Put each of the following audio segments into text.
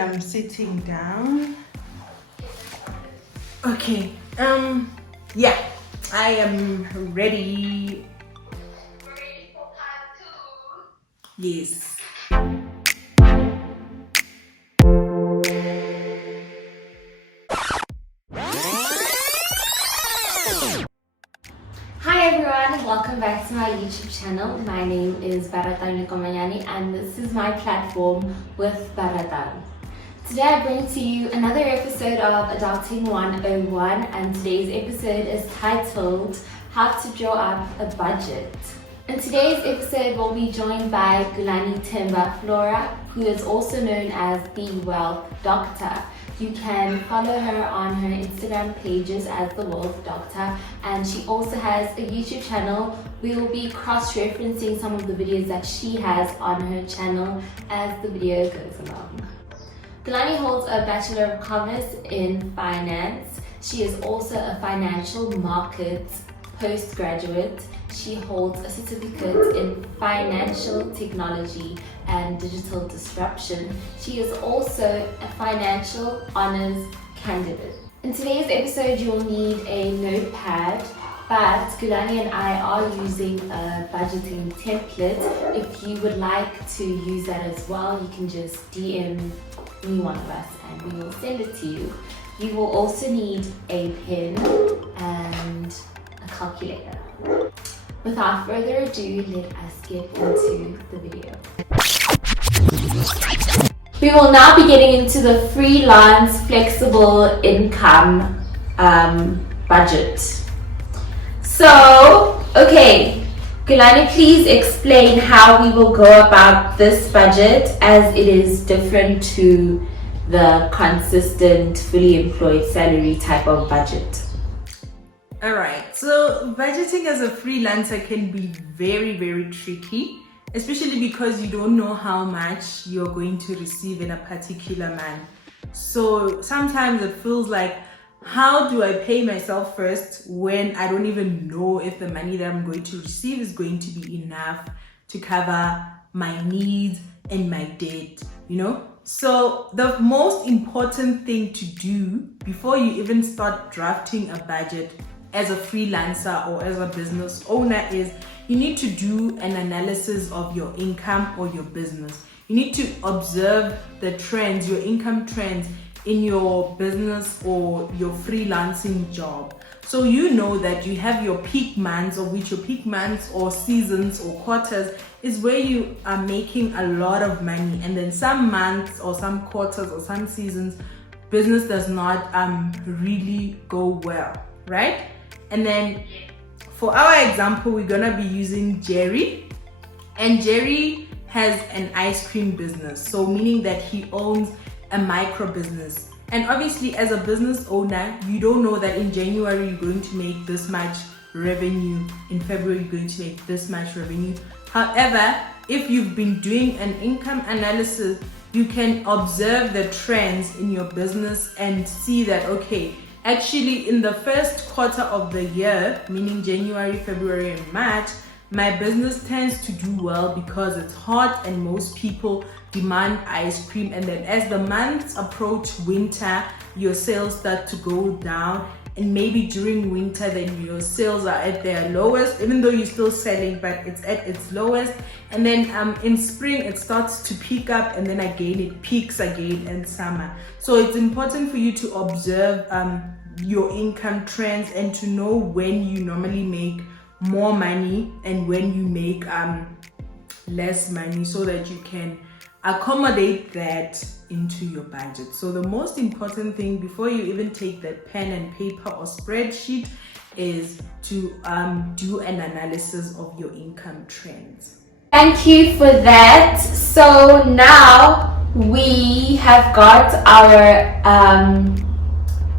I'm sitting down. Okay, yeah, I am ready. Ready for part 2? Yes. Hi everyone, welcome back to my YouTube channel. My name is Baratang and this is my platform with Baratang. Today I bring to you another episode of Adulting 101 and today's episode is titled How to Draw Up a Budget. In today's episode we'll be joined by Ghulane Flora, who is also known as the Wealth Doctor. You can follow her on her Instagram pages as The Wealth Doctor, and she also has a YouTube channel. We will be cross-referencing some of the videos that she has on her channel as the video goes along. Ghulane holds a Bachelor of Commerce in Finance. She is also a Financial Markets postgraduate. She holds a certificate in Financial Technology and Digital Disruption. She is also a Financial Honors candidate. In today's episode, you'll need a notepad, but Ghulane and I are using a budgeting template. If you would like to use that as well, you can just DM me one of us and we will send it to you. You will also need a pen and a calculator. Without further ado, let us get into the video. We will now be getting into the freelance flexible income budget. So, okay, Ghulane, please explain how we will go about this budget as it is different to the consistent, fully employed salary type of budget. Alright, so budgeting as a freelancer can be very, very tricky, especially because you don't know how much you're going to receive in a particular month. So sometimes it feels like, how do I pay myself first when I don't even know if the money that I'm going to receive is going to be enough to cover my needs and my debt, you know? So the most important thing to do before you even start drafting a budget as a freelancer or as a business owner is you need to do an analysis of your income or your business. You need to observe the trends, your income trends in your business or your freelancing job. So you know that you have your peak months, of which your peak months or seasons or quarters is where you are making a lot of money, and then some months or some quarters or some seasons business does not really go well, right? And then for our example, we're gonna be using Jerry, and Jerry has an ice cream business, so meaning that he owns a micro business. And obviously as a business owner, you don't know that in January you're going to make this much revenue, in February you're going to make this much revenue. However, if you've been doing an income analysis, you can observe the trends in your business and see that, okay, actually in the first quarter of the year, meaning January, February and March, my business tends to do well because it's hot and most people demand ice cream. And then as the months approach winter, your sales start to go down, and maybe during winter then your sales are at their lowest, even though you're still selling, but it's at its lowest. And then in spring it starts to peak up, and then again it peaks again in summer. So it's important for you to observe your income trends and to know when you normally make more money and when you make less money, so that you can accommodate that into your budget. So the most important thing before you even take that pen and paper or spreadsheet is to do an analysis of your income trends. Thank you for that. So now we have got our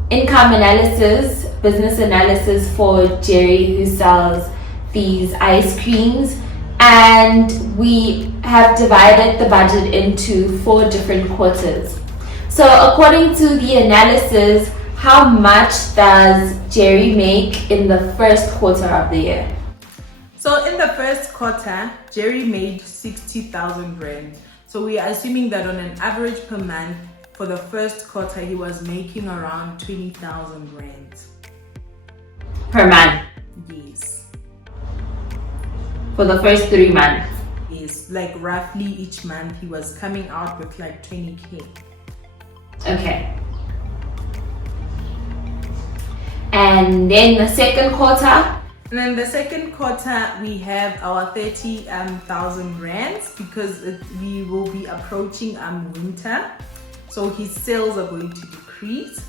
income analysis, business analysis for Jerry, who sells these ice creams, and we have divided the budget into 4 different quarters. So according to the analysis, how much does Jerry make in the first quarter of the year? So in the first quarter, Jerry made 60,000 rand. So we are assuming that on an average per month, for the first quarter, he was making around 20,000 rand. Per month? Yes. For the first 3 months? Yes, like roughly each month he was coming out with like 20K. Okay. And then the second quarter? And then the second quarter, we have our 30,000 rands because we will be approaching winter. So his sales are going to decrease.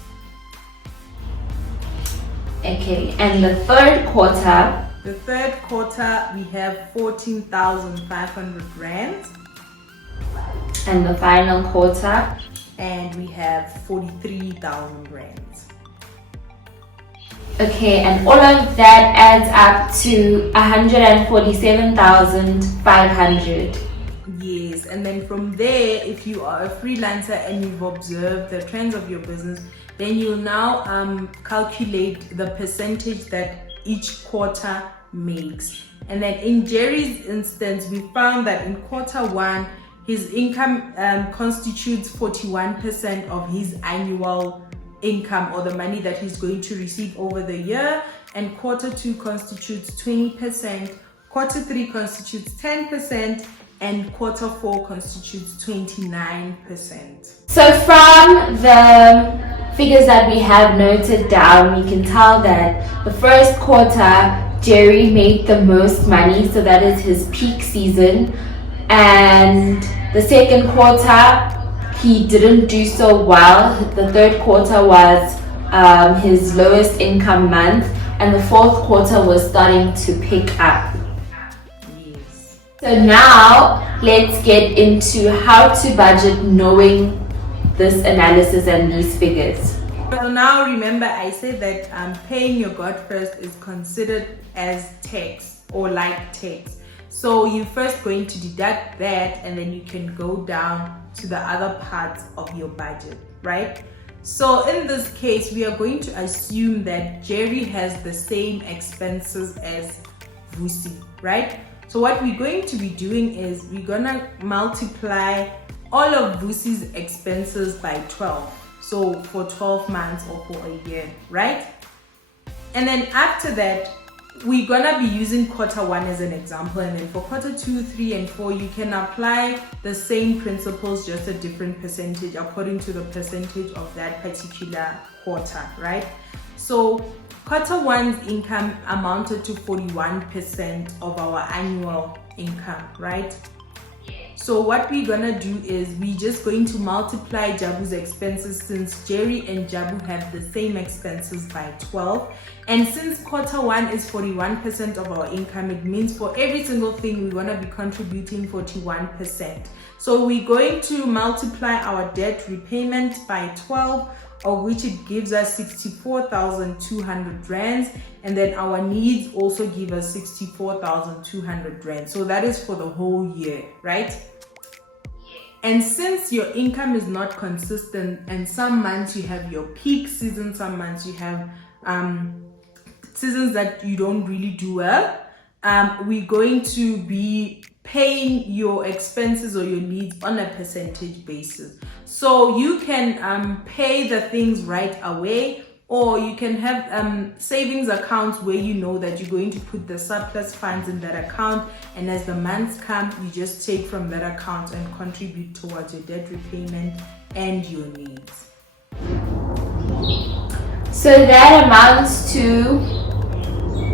Okay, and the third quarter? The third quarter, we have 14,500 rands. And the final quarter? And we have 43,000 rands. Okay, and all of that adds up to 147,500. Yes, and then from there, if you are a freelancer and you've observed the trends of your business, then you'll now calculate the percentage that each quarter makes. And then in Jerry's instance, we found that in quarter one, his income constitutes 41% of his annual income, or the money that he's going to receive over the year, and quarter two constitutes 20%, quarter three constitutes 10%, and quarter four constitutes 29%. So from the figures that we have noted down, we can tell that the first quarter Jerry made the most money, so that is his peak season, and the second quarter he didn't do so well. The third quarter was his lowest income month, and the fourth quarter was starting to pick up. Yes. So now let's get into how to budget knowing this analysis and these figures. So now remember, I said that paying your God first is considered as tax or like tax. So you're first going to deduct that, and then you can go down to the other parts of your budget, right? So in this case, we are going to assume that Jerry has the same expenses as Vusi, right? So what we're going to be doing is we're gonna multiply all of Vusi's expenses by 12. So for 12 months or for a year, right? And then after that, we're gonna be using quarter one as an example, and then for quarter two, three, and four, you can apply the same principles, just a different percentage according to the percentage of that particular quarter, right? So quarter one's income amounted to 41% of our annual income, right? So what we're gonna do is we're just going to multiply Jabu's expenses, since Jerry and Jabu have the same expenses, by 12. And since quarter one is 41% of our income, it means for every single thing we're gonna be contributing 41%. So we're going to multiply our debt repayment by 12, of which it gives us 64,200 rands, and then our needs also give us 64,200 rands. So that is for the whole year, right? And since your income is not consistent, and some months you have your peak season, some months you have seasons that you don't really do well, we're going to be paying your expenses or your needs on a percentage basis. So you can pay the things right away, or you can have savings accounts where you know that you're going to put the surplus funds in that account, and as the months come, you just take from that account and contribute towards your debt repayment and your needs. So that amounts to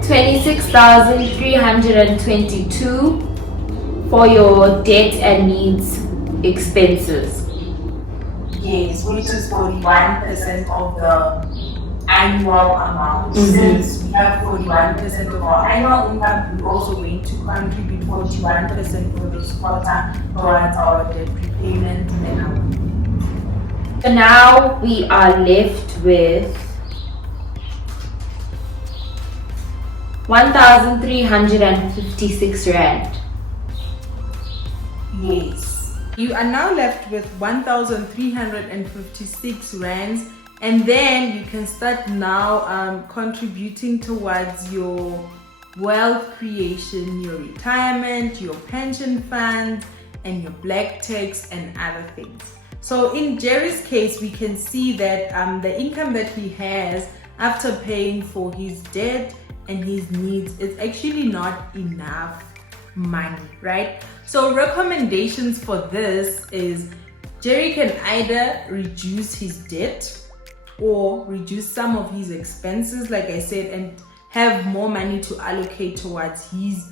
26,322 for your debt and needs expenses. Yes, which is 41% of the annual amount. Since we have 41% of our annual income, we're also going to contribute 41% for this quarter towards our debt repayment and our. So now we are left with 1,356 rand. Yes. You are now left with 1,356 rands, and then you can start now contributing towards your wealth creation, your retirement, your pension funds, and your black tax and other things. So in Jerry's case, we can see that the income that he has after paying for his debt and his needs is actually not enough money, right? So recommendations for this is Jerry can either reduce his debt or reduce some of his expenses, like I said, and have more money to allocate towards his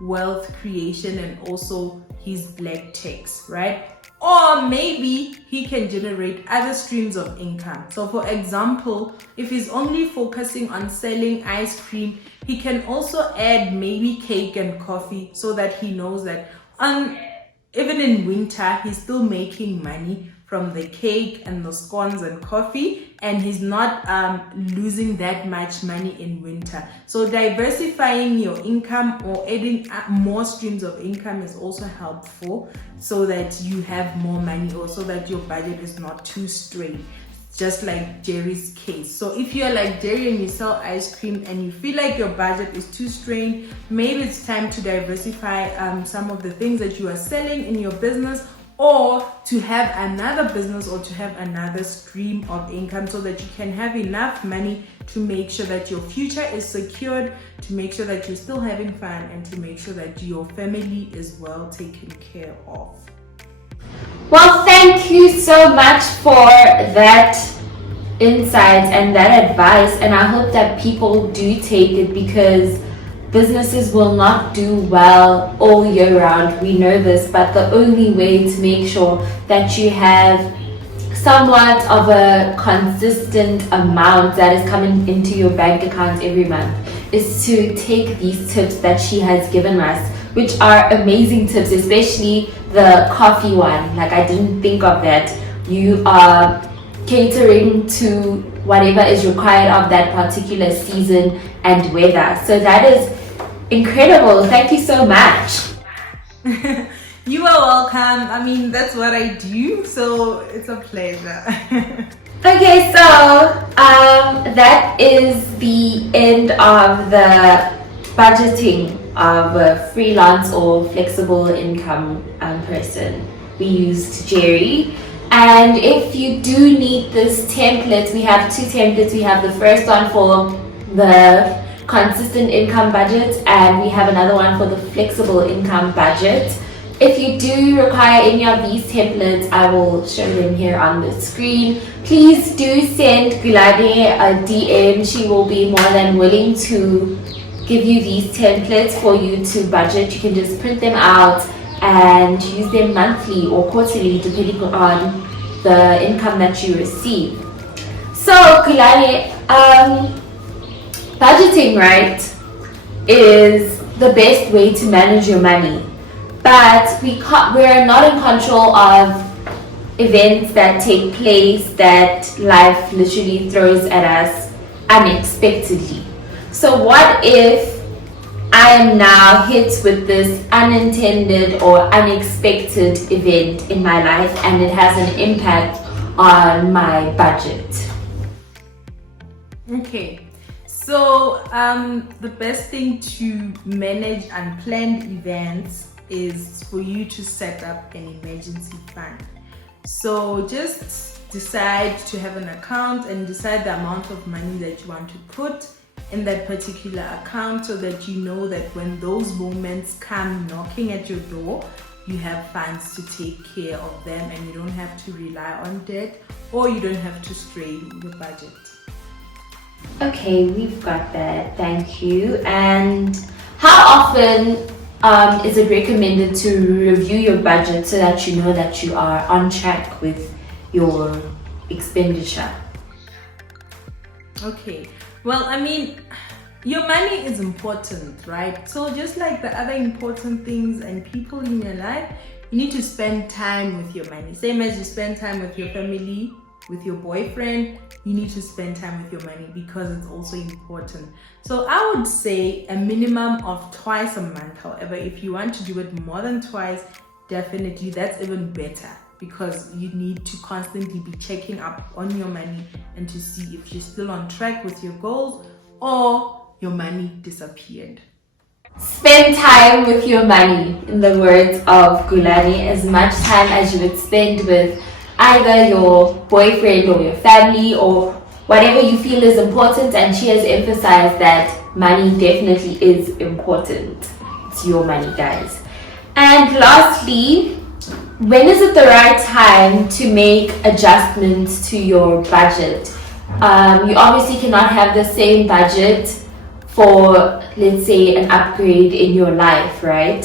wealth creation and also his black tax, right? Or maybe he can generate other streams of income. So for example, if he's only focusing on selling ice cream, he can also add maybe cake and coffee so that he knows that even in winter, he's still making money from the cake and the scones and coffee, and he's not losing that much money in winter. So diversifying your income or adding more streams of income is also helpful so that you have more money, or so that your budget is not too strained, just like Jerry's case. So if you're like Jerry and you sell ice cream and you feel like your budget is too strained, maybe it's time to diversify some of the things that you are selling in your business, or to have another business or to have another stream of income so that you can have enough money to make sure that your future is secured, to make sure that you're still having fun, and to make sure that your family is well taken care of. Well, thank you so much for that insight and that advice, and I hope that people do take it, because businesses will not do well all year round. We know this, but the only way to make sure that you have somewhat of a consistent amount that is coming into your bank account every month is to take these tips that she has given us, which are amazing tips, especially the coffee one. Like, I didn't think of that. You are catering to whatever is required of that particular season and weather. So that is incredible. Thank you so much. You are welcome. I mean, that's what I do, so it's a pleasure. Okay, so that is the end of the budgeting of a freelance or flexible income person. We used Jerry. And if you do need this template, we have two templates. We have the first one for the consistent income budget, and we have another one for the flexible income budget. If you do require any of these templates, I will show them here on the screen. Please do send Ghulane a DM. She will be more than willing to give you these templates for you to budget. You can just print them out and use them monthly or quarterly depending on the income that you receive. So Ghulane, budgeting, right, is the best way to manage your money, but we're not in control of events that take place that life literally throws at us unexpectedly. So what if I am now hit with this unintended or unexpected event in my life and it has an impact on my budget? Okay, so the best thing to manage unplanned events is for you to set up an emergency fund. So just decide to have an account and decide the amount of money that you want to put in that particular account, so that you know that when those moments come knocking at your door, you have funds to take care of them and you don't have to rely on debt, or you don't have to strain your budget. Okay, we've got that. Thank you. And how often is it recommended to review your budget so that you know that you are on track with your expenditure? Okay, well, I mean, your money is important, right? So just like the other important things and people in your life, you need to spend time with your money. Same as you spend time with your family, with your boyfriend, you need to spend time with your money because it's also important. So I would say a minimum of twice a month. However, if you want to do it more than twice, definitely that's even better, because you need to constantly be checking up on your money and to see if you're still on track with your goals or your money disappeared. Spend time with your money, in the words of Ghulane, as much time as you would spend with either your boyfriend or your family or whatever you feel is important. And she has emphasized that money definitely is important. It's your money, guys. And lastly, when is it the right time to make adjustments to your budget? You obviously cannot have the same budget for, let's say, an upgrade in your life, right?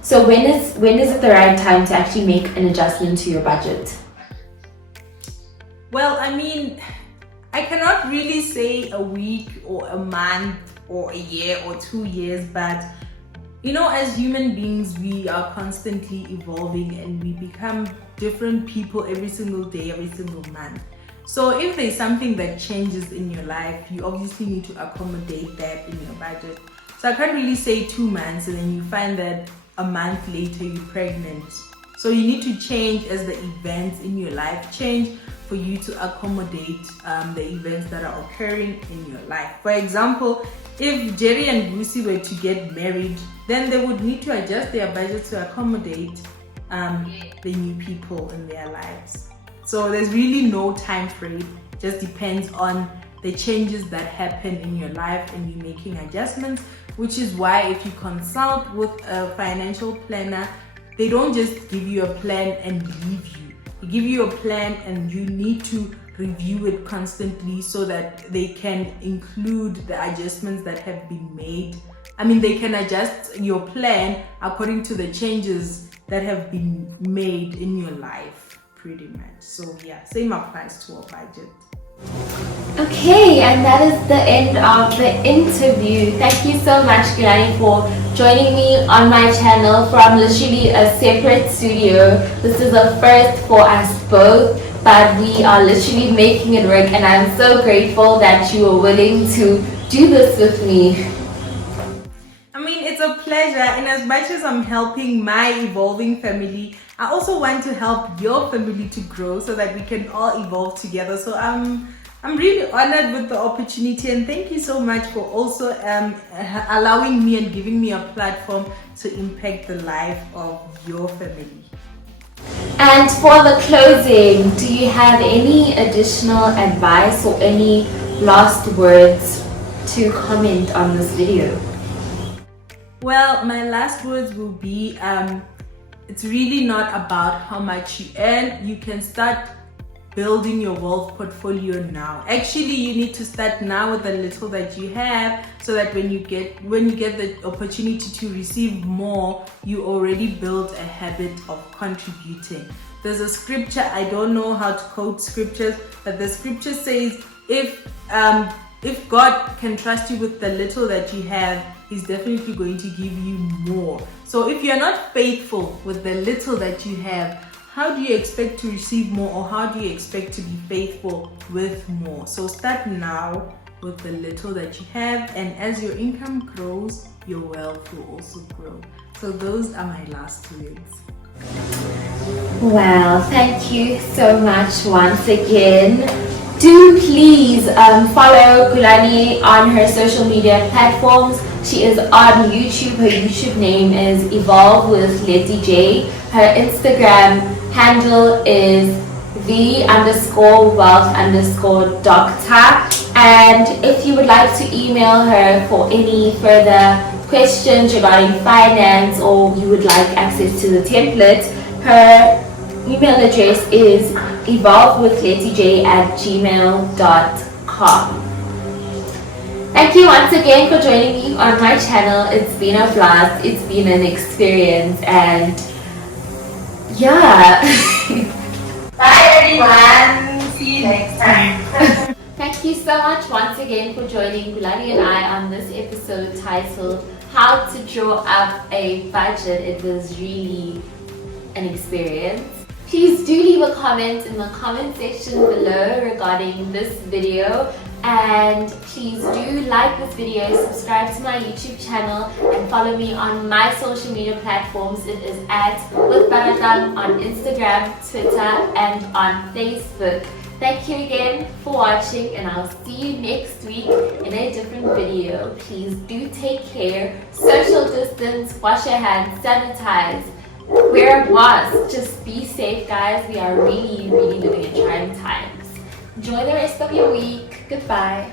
So when is it the right time to actually make an adjustment to your budget? Well, I mean, I cannot really say a week or a month or a year or 2 years, but you know, as human beings, we are constantly evolving and we become different people every single day, every single month. So if there's something that changes in your life, you obviously need to accommodate that in your budget. So I can't really say 2 months and then you find that a month later you're pregnant. So you need to change as the events in your life change for you to accommodate the events that are occurring in your life. For example, if Jerry and Lucy were to get married, then they would need to adjust their budget to accommodate the new people in their lives. So there's really no time frame, just depends on the changes that happen in your life and you making adjustments, which is why if you consult with a financial planner, they don't just give you a plan and leave you. They give you a plan and you need to review it constantly so that they can include the adjustments that have been made. I mean, they can adjust your plan according to the changes that have been made in your life, pretty much. So yeah, same applies to our budget. Okay, and that is the end of the interview. Thank you so much, Ghulane, for joining me on my channel from literally a separate studio. This is a first for us both, but we are literally making it work, and I'm so grateful that you were willing to do this with me. I mean, it's a pleasure, and as much as I'm helping my evolving family, I also want to help your family to grow so that we can all evolve together. So I'm really honored with the opportunity, and thank you so much for also allowing me and giving me a platform to impact the life of your family. And for the closing, do you have any additional advice or any last words to comment on this video? Well, my last words will be, it's really not about how much you earn. You can start building your wealth portfolio now. Actually, you need to start now with the little that you have, so that when you get the opportunity to receive more, you already built a habit of contributing. There's a scripture, I don't know how to quote scriptures, but the scripture says if God can trust you with the little that you have, He's definitely going to give you more. So if you're not faithful with the little that you have, how do you expect to receive more, or how do you expect to be faithful with more? So start now with the little that you have, and as your income grows, your wealth will also grow. So those are my last words. Well, thank you so much once again. Do please follow Ghulane on her social media platforms. She is on YouTube. Her YouTube name is Evolve with Letty J. Her Instagram handle is the_wealth_doctor. And if you would like to email her for any further questions regarding finance, or you would like access to the template, her email address is evolvewithlettyj@gmail.com. Thank you once again for joining me on my channel. It's been a blast, it's been an experience, and yeah. Bye everyone. See you next time. Thank you so much once again for joining Ghulane and I on this episode titled How to Draw Up a Budget. It was really an experience. Please do leave a comment in the comment section below regarding this video, and please do like this video, subscribe to my YouTube channel, and follow me on my social media platforms. It is @withbaratang on Instagram, Twitter, and on Facebook. Thank you again for watching, and I'll see you next week in a different video. Please do take care, so social distance, wash your hands, sanitize, wear a mask. Just be safe, guys. We are really living in trying times. Enjoy the rest of your week. Goodbye.